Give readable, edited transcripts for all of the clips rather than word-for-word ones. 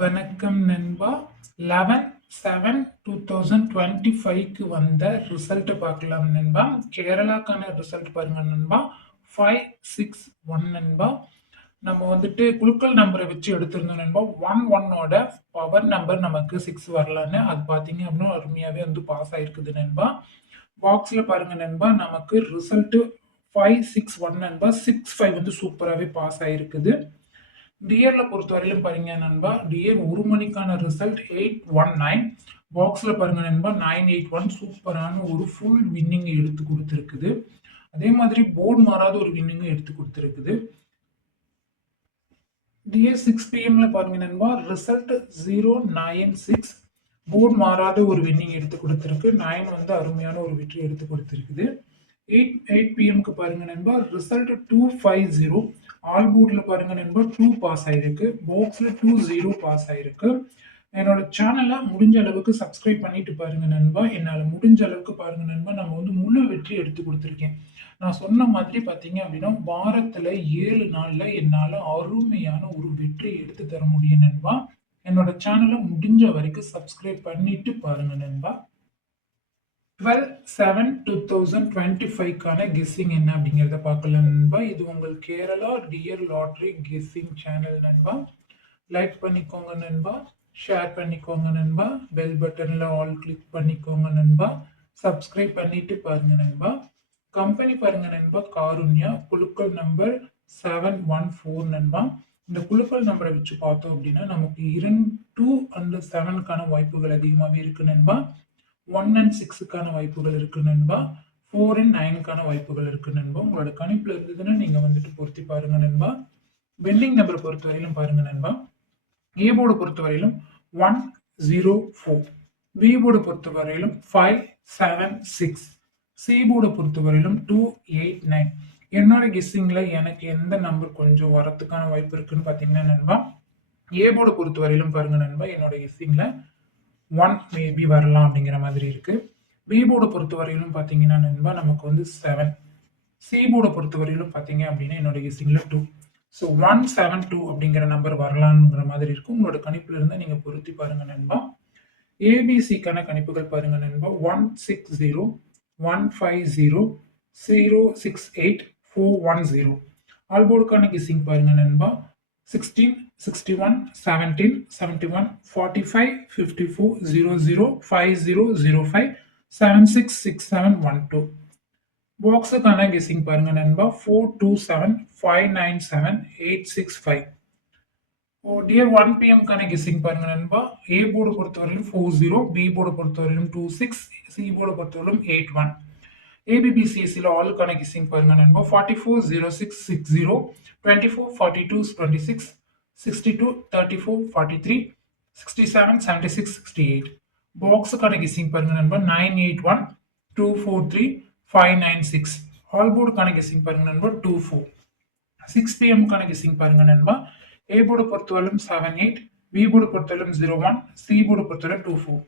வணக்கம் நண்பா. 11/7/2025க்கு வந்த ரிசல்ட் பார்க்கலாம் நண்பா. கேரளாக்கான ரிசல்ட் பாருங்க நண்பா. 561 நண்பா. நம்ம வந்துட்டு குலுக்கல் நம்பரை வச்சு எடுத்திருந்தோம் நண்பா. 11ஓட பவர் நம்பர் நமக்கு 6 வரலான்னு அது பார்த்தீங்க அப்படின்னா அருமையாவே வந்து பாஸ் ஆயிருக்குது நண்பா. பாக்ஸ்ல பாருங்க நண்பா, நமக்கு ரிசல்ட் 561 நண்பா. 65 வந்து சூப்பராகவே பாஸ் ஆயிருக்குது. டியர்ல பொறுத்தவரையிலும் பாருங்க நண்பா, டியர் ஒரு மணிக்கான ரிசல்ட் 819. பாக்ஸ்ல பாருங்க நண்பா, 981 சூப்பரான ஒரு ஃபுல் வின்னிங் எடுத்து கொடுத்துருக்குது. அதே மாதிரி போர்டு மாறாத ஒரு வின்னிங் எடுத்து கொடுத்துருக்குது. டியர் 6 பிஎம்ல பாருங்க நண்பா, ரிசல்ட் 096 போர்டு மாறாத ஒரு வின்னிங் எடுத்து கொடுத்துருக்கு. 9 வந்து அருமையான ஒரு வெற்றி எடுத்து கொடுத்துருக்குது. 8 பிஎம்க்கு பாருங்க நண்பா, ரிசல்ட் 250 ஆல் போர்டில் பாருங்க நண்பா 2 பாஸ் ஆயிருக்கு. பாக்ஸ்ல 20 பாஸ் ஆயிருக்கு. என்னோட சேனலை முடிஞ்ச அளவுக்கு சப்ஸ்கிரைப் பண்ணிட்டு பாருங்க நண்பா. என்னால் முடிஞ்ச அளவுக்கு பாருங்க நண்பா, நம்ம வந்து முழு வெற்றி எடுத்து கொடுத்துருக்கேன். நான் சொன்ன மாதிரி பார்த்தீங்க அப்படின்னா வாரத்தில் 7 நாளில் என்னால் அருமையான ஒரு வெற்றி எடுத்து தர முடியும் நண்பா. என்னோட சேனலை முடிஞ்ச வரைக்கும் சப்ஸ்கிரைப் பண்ணிட்டு பாருங்க நண்பா. 12/7/2025க்கான கெஸ்ஸிங் என்ன அப்படிங்கிறத பார்க்கலாம் நண்பா. இது உங்கள் Kerala dear lottery guessing channel நண்பா. லைக் பண்ணிக்கோங்க நண்பா, ஷேர் பண்ணிக்கோங்க நண்பா, பெல் பட்டனில் ஆல் கிளிக் பண்ணிக்கோங்க நண்பா, சப்ஸ்கிரைப் பண்ணிட்டு பாருங்க நண்பா. கம்பெனி பாருங்க நண்பா, காருண்யா, குலுக்கல் நம்பர் 714 நண்பா. இந்த குலுக்கல் நம்பரை வச்சு பார்த்தோம் அப்படின்னா நமக்கு 2 and 7க்கான வாய்ப்புகள் அதிகமாகவே இருக்கு நண்பா. 1 and 6க்கான வாய்ப்புகள் இருக்கு நண்பா. 4 and 9க்கான வாய்ப்புகள் இருக்கு நண்பா. உங்களோட கணிப்புல இருந்ததுன்னா நீங்க வந்துட்டு பொருத்தி பாருங்க நண்பா. பெண்டிங் நம்பர் பொறுத்தவரையிலும் பாருங்க நண்பா. ஏ போர்டு பொறுத்தவரையிலும் 104, பி போர்டு பொறுத்தவரையிலும் 576, சி போர்டு பொறுத்தவரையிலும் 289. என்னோட கெஸ்ஸிங்ல எனக்கு எந்த நம்பர் கொஞ்சம் வரத்துக்கான வாய்ப்பு இருக்குன்னு பாத்தீங்கன்னா நண்பா, ஏ போர்டு பொறுத்தவரையிலும் பாருங்க நண்பா, என்னோட கெஸ்ஸிங்ல 1 மேபி வரலாம் அப்படிங்கிற மாதிரி இருக்கு. பி போர்டை பொறுத்தவரையிலும் பார்த்தீங்கன்னா நண்பா நமக்கு வந்து 7, சி போர்டை பொறுத்தவரையிலும் பார்த்தீங்க அப்படின்னா என்னோட கெஸ்ஸிங்ல 2. ஸோ 172 அப்படிங்கிற நம்பர் வரலாம்ங்கிற மாதிரி இருக்கும். உங்களோட கணிப்புல இருந்தால் நீங்க பொருத்தி பாருங்க நண்பா. ஏபிசிக்கான கணிப்புகள் பாருங்க நண்பா. 160, 150, 068, 410. ஆல்போர்டுக்கான கெஸ்ஸிங் பாருங்க நண்பா. 16, 61, 17, 71, 45, 54, 00, 50, 05, 76, 67, 12. பாக்ஸுக்கான கெஸ்ஸிங் பாருங்க நண்பா. 427, 597, 865. டியர் 1 பிஎம்க்கான கெஸ்ஸிங் பாருங்க நண்பா. ஏ போர்டு பொறுத்தவரையிலும் 40, பி போர்டு பொறுத்தவரையிலும் 26, சி போர்டு பொறுத்தவரையிலும் 81. ஏபிபிசிஎஸ்சியில் ஆளுக்கான கெஸ்ஸிங் பாருங்க நண்பா. 44, 06, 60, 24, 42, 26, 62, 34, 43, 67, 76, 68. பாக்ஸுக்கான கெஸ்ஸிங் பாருங்க நண்பா. 981, 243, 596. ஆல் போர்டுக்கான கெஸ்ஸிங் பாருங்க நண்பா. 24. 6 பிஎம்க்கான கெஸ்ஸிங் பாருங்க நண்பா. ஏ போர்டு பொறுத்தவரையிலும் 78, பி போர்டு பொறுத்தவரையிலும் 01, சி போர்டு பொறுத்தவரையிலும் 24.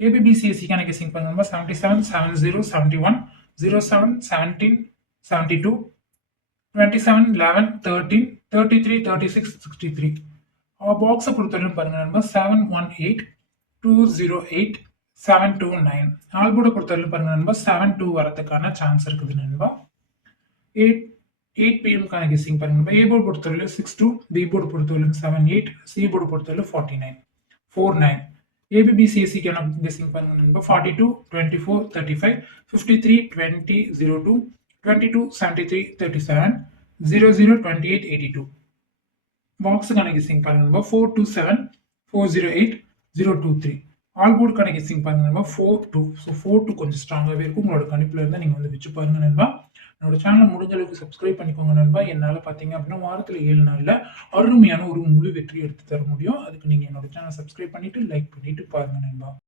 ஏபிபிசிஎஸ்சிக்கான கெஸ்ஸிங் பாருங்க நண்பா. 77, 70, 71, 07, 17, 72, 27, 11, 13, 33, 36, 63. பாக்ஸை பொறுத்தவரையிலும் பாருங்க நண்பா. 718, 208, 729. ஆல்போர்டை பொறுத்தவரையிலும் பாருங்க நண்பா. 72 வரதுக்கான சான்ஸ் இருக்குது நண்பா. 8 பிஎம்க்கான கெஸ்ஸிங் பாருங்க நண்பா. ஏ போர்டு பொறுத்தவரையிலும் 62, பி போர்டு பொறுத்தவரையிலும் 78, சி போர்டு பொறுத்தவரையிலும் 49, 49. ஏபிபிசிஎஸ்சிக்கான கெஸ்ஸிங் பாருங்க நண்பா. 42, 24, 35, 53, 20, 02, 22, 73, 37, 00, 28, 82. பாக்ஸுக்கான கெஸ்ஸிங் பாருங்க நண்பா. 427, 408, 023. ஆல் போர்டுக்கான கெஸ்ஸிங் பாருங்க நண்பா. 42. ஸோ 42 கொஞ்சம் ஸ்ட்ராங்காகவே இருக்கும். உங்களோட கணிப்பில் இருந்தால் நீங்கள் வந்து வச்சு பாருங்க நண்பா. என்னோட சேனலை முடிஞ்ச அளவுக்கு சப்ஸ்கிரைப் பண்ணிக்கோங்க நண்பா. என்னால் பார்த்தீங்க அப்படின்னா வாரத்தில் 7 நாளில் அருமையான ஒரு முழு வெற்றி எடுத்து தர முடியும். அதுக்கு நீங்கள் என்னோட சேனலை சப்ஸ்கிரைப் பண்ணிட்டு லைக் பண்ணிட்டு பாருங்க நண்பா.